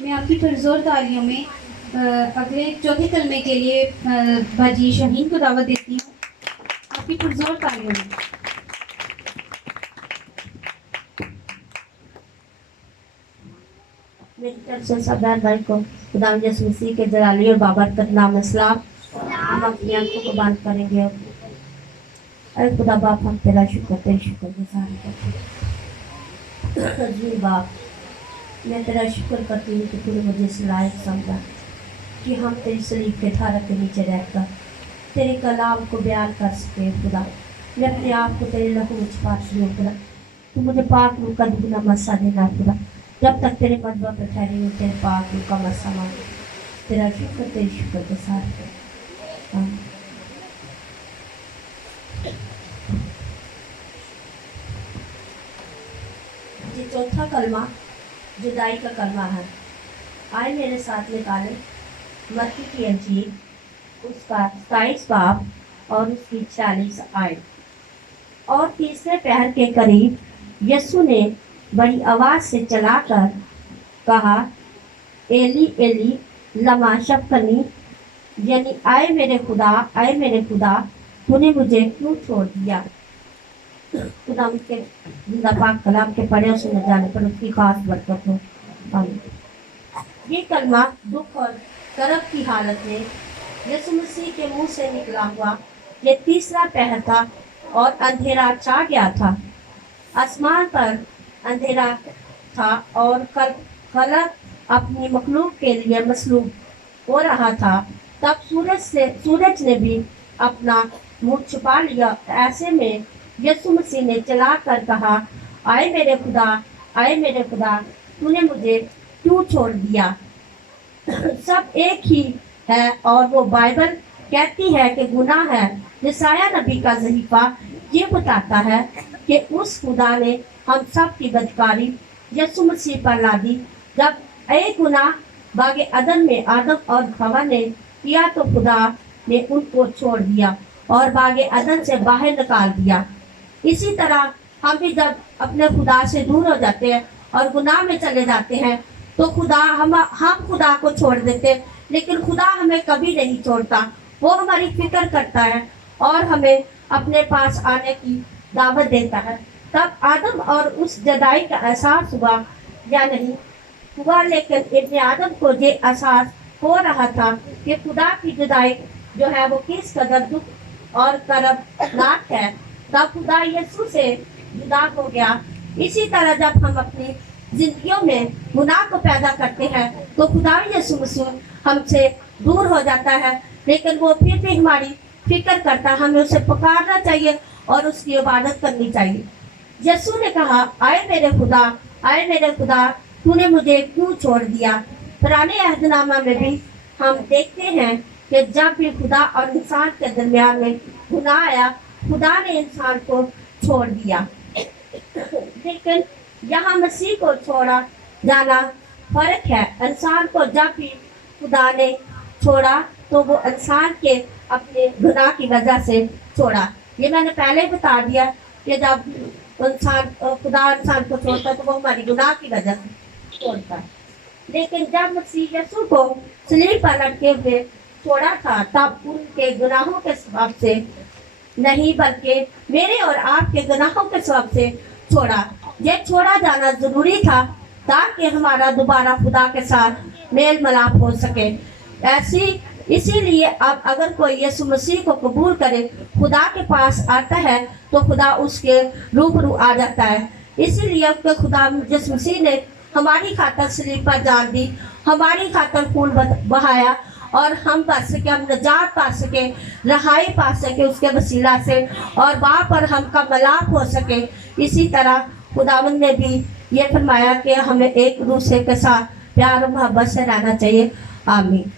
मैं आपकी पुरजोर तालियों में अगले चौथे कलमे के लिए भाजी शाहीन को दावत देती हूँ। आपकी पुरजोर तालियों में। मेरी तरफ से सब बहन भाई को खुदा यीशु मसीह के जलाली और बाबरकत नाम इस्लाम हम अपनी आंखों को बंद करेंगे। अरे खुदा बाप, हम तेरा शुक्र गुजार करते जी बाप, मैं तेरा शुक्र करती हूँ कि तूने मुझे इस लायक समझा कि हम तेरी सलीब के धारक के नीचे रहकर तेरे कलाम को बयान कर सके। खुदा मैं अपने आप को तेरे लहू में छुपाती हूँ। खुदा तू मुझे पाक रूह का दुगना मस्सा देना। खुदा जब तक तेरे मजबा पर ठहरी हूँ तेरे पाक रूह का मस्सा मांग तेरा शुक्र तेरे शुक्र के साथ। ये चौथा कलमा जुदाई का कलमा है। आए मेरे साथ निकाले मत्ती की अंजील उसका 27 बाब और उसकी 40 आयत। और तीसरे पहर के करीब यीशु ने बड़ी आवाज से चलाकर कहा, एली एली लमा शबक्तनी, यानी आए मेरे खुदा तूने मुझे क्यों छोड़ दिया। खुदा के जिंदा पाक कलाम के पढ़े और सुने जाने पर उसकी खास बरकत हो। ये कलमा दुख और करब की हालत में यीशु मसीह के मुंह से निकला हुआ ये तीसरा पहर था और अंधेरा छा गया था। आसमान पर अंधेरा था और खलक अपनी मखलूक के लिए मसलूब हो रहा था। तब सूरज ने भी अपना मुंह छुपा लिया। ऐसे में यीशु मसीह ने चला कर कहा, आए मेरे खुदा तूने मुझे क्यों छोड़ दिया। सब एक ही है और वो बाइबल कहती है कि गुनाह है। यशायाह नबी का सहीफा ये बताता है कि उस खुदा ने हम सब की बदकारी यीशु मसीह पर ला दी। जब एक गुनाह बागे अदन में आदम और हवा ने किया तो खुदा ने उनको छोड़ दिया और बागे अदन से बाहर निकाल दिया। इसी तरह हम भी जब अपने खुदा से दूर हो जाते हैं और गुनाह में चले जाते हैं तो हम खुदा को छोड़ देते हैं, लेकिन खुदा हमें कभी नहीं छोड़ता। वो हमारी फिक्र करता है और हमें अपने पास आने की दावत देता है। तब आदम और उस जुदाई का एहसास हुआ या नहीं हुआ, लेकिन इब्ने आदम को ये एहसास हो रहा था कि खुदा की जुदाई जो है वो किस कदर दुख और करबनाक है। तब खुदा यीशु से जुदा हो गया। इसी तरह जब हम अपनी जिंदगियों में गुनाह को पैदा करते हैं तो खुदा यीशु मसीह हमसे दूर हो जाता है, लेकिन वो फिर भी हमारी फिक्र करता है। हमें उसे पुकारना चाहिए और उसकी इबादत करनी चाहिए। यीशु ने कहा, आए मेरे खुदा तूने मुझे क्यों छोड़ दिया। पुराने अहदनामा में भी हम देखते हैं कि जब भी खुदा और इंसान के दरमियान में गुनाह आया, खुदा ने इंसान को छोड़ दिया। लेकिन यहाँ मसीह को छोड़ा जाना फर्क है। इंसान को जब भी खुदा ने छोड़ा तो वो इंसान के अपने गुनाह की वजह से छोड़ा। ये मैंने पहले बता दिया कि जब खुदा इंसान को छोड़ता तो वो हमारी गुनाह की वजह से छोड़ता। लेकिन जब मसीह यीशु को सलीब पर लटके हुए छोड़ा था तब उनके गुनाहों के सबब से नहीं बल्कि मेरे और आपके गुनाहों के सबब से छोड़ा। ये छोड़ा जाना जरूरी था ताकि हमारा दोबारा खुदा के साथ मेल मिलाप हो सके। इसीलिए अब अगर कोई यीशु मसीह को कबूल करे, खुदा के पास आता है तो खुदा उसके रूबरू आ जाता है। इसीलिए खुदा यीशु मसीह ने हमारी खातर सलीब पर जान दी, हमारी खातर खून बहाया और हम पा सके, हम निजात पा सके, रहाई पा सके उसके वसीला से और बाप पर हमका मिलाप हो सके। इसी तरह खुदावंद ने भी ये फरमाया कि हमें एक दूसरे के साथ प्यार और मोहब्बत से रहना चाहिए। आमीन।